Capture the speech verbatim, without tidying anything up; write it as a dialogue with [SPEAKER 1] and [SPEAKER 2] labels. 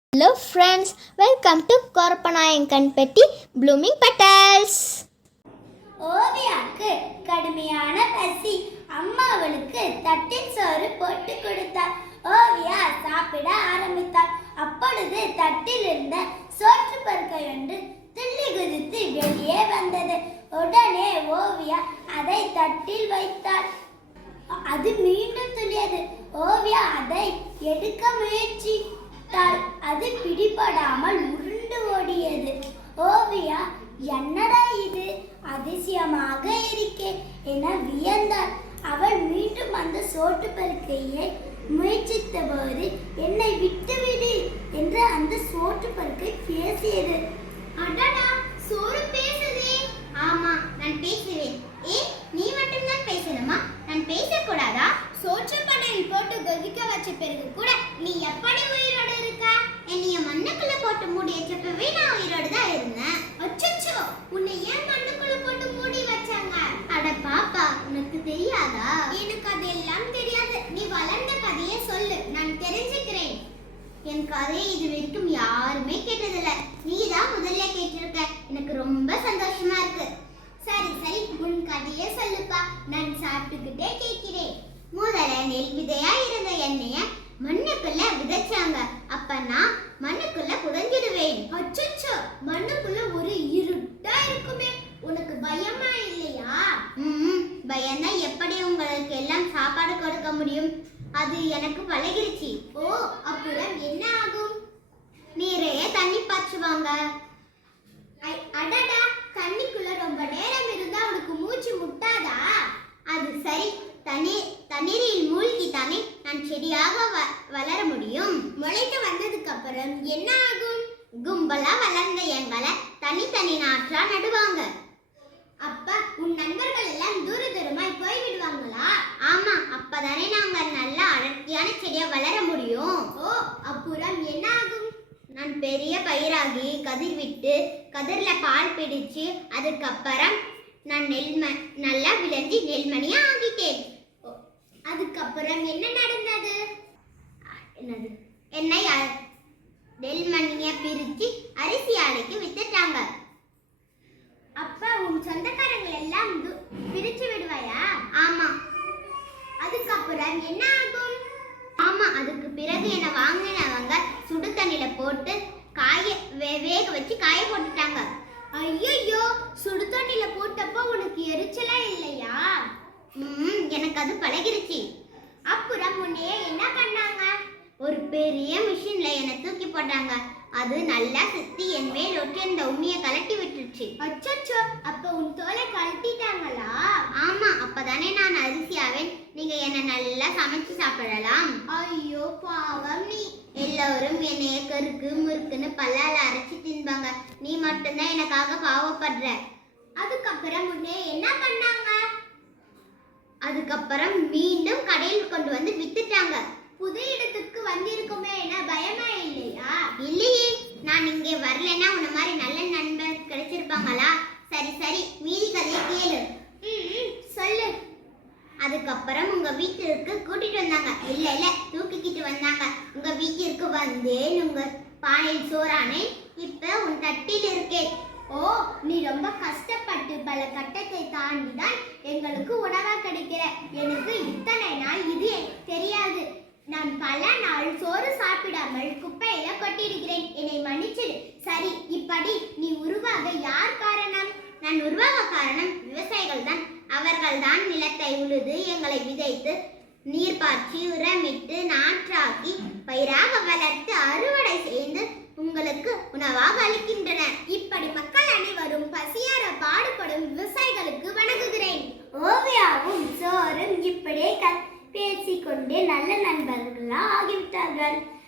[SPEAKER 1] Hello friends, welcome to Korpanayankan Petti Blooming Petals.
[SPEAKER 2] ஓவியாக்கு கடுமையான பசி. அம்மா அவளுக்கு தட்டில் சோறு போட்டு கொடுத்தார். ஓவியா சாப்பிட ஆரம்பித்தாள். அப்பொழுது தட்டில் இருந்த சோற்று பருக்கை ஒன்று துள்ளி குதித்து வெளியே வந்தது. உடனே ஓவியா அதை தட்டில் வைத்தாள். அது மீண்டும் துள்ளியது. ஓவியா அதை எடுக்க முயற்சி அது பிடிபடாமல் உருண்டு ஓடியது. ஓவியா என்னடா இது, அதிசயமாக இருக்கே என வியந்தாள். அவள் மீண்டும் அந்த சோட்டு பருக்கையை முயற்சித்த போது என்னை விட்டுவிடு என்று அந்த சோட்டு பருக்கை பேசியது.
[SPEAKER 3] அடடா, சோறு பேசுதே. ஆமா, நான் பேசுவேன். ஏ, நீ மட்டும்தான் பேசணுமா? நான் பேசக்கூடாதா? சோற்று பண்ணையில் போட்டு கொதிக்க வச்ச பிறகு கூட நீ எப்படி உயிரோடு இருக்க? என்னைய மண்ணுக்குள்ள போட்டு மூடி வச்சப்பவே நான் உயிரோடு தான் இருந்தேன். அச்சச்சோ, உன்னை ஏன் மண்ணுக்குள்ள போட்டு மூடி வச்சாங்க? அட பாப்பா, உனக்கு தெரியாதா? எனக்கு அதெல்லாம் தெரியாது. நீ வளர்ந்த கதையை சொல்லு, நான் தெரிஞ்சுக்கிறேன். என் கதையை இது வரைக்கும் யாருமே கேட்டதில்லை. நீ தான் முதல்ல கேட்டிருக்க. எனக்கு ரொம்ப சந்தோஷமா இருக்கு. சரி சரி, உன் கதையை சொல்லுப்பா, நான் சாப்பிட்டுக்கிட்டே கேட்கிறேன். முதல்ல நெல் விதையா இருந்த எண்ணெய மண்ணுக்குள்ள விதைச்சாங்க. அப்ப நான் மண்ணுக்குள்ள புதைஞ்சிடுவேன். அச்சச்சோ, மண்ணுக்குள்ள ஒரு இருட்டா இருக்குமே, உனக்கு பயமா இல்லையா? ம், பயம்னா எப்படி உங்களுக்கு எல்லாம் சாப்பாடு கொடுக்க முடியும்? அது எனக்கு பழகிருச்சு. ஓ, அப்புறம் என்ன ஆகும்? நிறைய தண்ணி பாய்ச்சுவாங்க. அடடா, தண்ணிக்குள்ள ரொம்ப நேரம் இருந்தா உனக்கு மூச்சு முட்டாதா? அது சரி, தண்ணீர் தண்ணீரில் மூழ்கி தானே நான் செடியாக வளர முடியும். முளைத்து வந்ததுக்கு அப்புறம் என்ன ஆகும்? கும்பலா வளர்ந்த எங்களை தனித்தனி நாற்றா நடுவாங்க. அப்ப உன் நண்பர்கள் எல்லாம் தூர தூரமாய் போய் விடுவாங்களா? ஆமா, அப்பதானே நாங்க நல்ல அடர்த்தியான செடியா வளர முடியும். ஓ, அப்புறம் என்ன ஆகும்? நான் பெரிய பயிராகி கதிர் விட்டு கதிர்ல பால் பிடிச்சு அதுக்கப்புறம் நான் நெல்ம நல்லா விளைஞ்சி நெல்மணியா ஆகிட்டேன். அதுக்கப்புறம் என்ன நடந்தது? என்னது என்னை நெல்மணிய பிரிச்சு அரிசி ஆலைக்கு வித்துட்டாங்க. அப்ப உன் சொந்தக்காரங்கள் எல்லாம் பிரிச்சு விடுவாயா? ஆமா. அதுக்கப்புறம் என்ன ஆகும்? ஆமா, அதுக்கு பிறகு என்ன வாங்கினவங்க சுடு தண்ணியில போட்டு காய வேக வச்சு காய போட்டுட்டாங்க. ஐயோ, சுடு தண்ணியில போட்டப்போ உனக்கு எரிச்சலா இல்லையா? ம், எனக்கு அது பழகிருச்சு. அப்புறம் உன்னைய என்ன பண்ணாங்க? ஒரு பெரிய மிஷின்ல என்ன தூக்கி போட்டாங்க. அது நல்லா சுத்தி என் மேல் ஒட்டி அந்த உண்மையை கலட்டி விட்டுருச்சு. அச்சச்சோ, அப்ப உன் தோலை கழட்டிட்டாங்களா? ஆமா, அப்பதானே நான் அரிசி ஆவேன். நீங்க என்ன நல்லா சமைச்சு சாப்பிடலாம். ஐயோ பாவம் நீ. எல்லாரும் என்னைய கருக்கு முறுக்குன்னு பல்லால அரைச்சி தின்பாங்க. நீ மட்டும்தான் எனக்காக பாவப்படுற. அதுக்கப்புறம் உன்னை என்ன பண்ணாங்க? அதுக்கப்புறம் மீண்டும் கடையில் கொண்டு வந்து வித்துட்டாங்க. புது இடத்துக்கு வந்திருக்குமே என பயமா இல்லையா? இல்லையே, நான் இங்கே வரலன்னா உன்ன மாதிரி நல்ல நண்பர் கிடைச்சிருப்பாங்களா? சரி சரி, மீதி கதையை கேளு. ம், சொல்லு. அதுக்கப்புறம் உங்க வீட்டிற்கு கூட்டிட்டு வந்தாங்க. இல்ல இல்ல, தூக்கிக்கிட்டு வந்தாங்க. உங்க வீட்டிற்கு வந்தேன். உங்க பானையில் சோறானே இப்ப உன் தட்டில் இருக்கேன். ஓ, நீ ரொம்ப கஷ்டப்பட்டு பல கட்டத்தை தாண்டிதான் எங்களுக்கு உணவா கிடைக்கிற. எனக்கு இத்தனை நாள் இது தெரியாது. நான் பல நாள் சோறு சாப்பிடாமல் குப்பையில கொட்டியிருக்கிறேன். என்னை மன்னிச்சிடு. சரி, இப்படி நீ உருவாக யார் காரணம்? நான் உருவாக காரணம் விவசாயிகள் தான். அவர்கள் தான் நிலத்தை உழுது எங்களை விதைத்து நீர் பாய்ச்சி உரமிட்டு நாற்றாக்கி பயிராக வளர்த்து அறுவடை செய்து உங்களுக்கு உணவாக அளிக்கின்றனர். இப்படி மக்கள் அனைவரும் பசியார பாடுபடும் விவசாயிகளுக்கு வணங்குகிறேன்.
[SPEAKER 2] ஓவியாவும் சோறும் இப்படியே பேசிக்கொண்டே நல்ல நண்பர்களா ஆகிவிட்டார்கள்.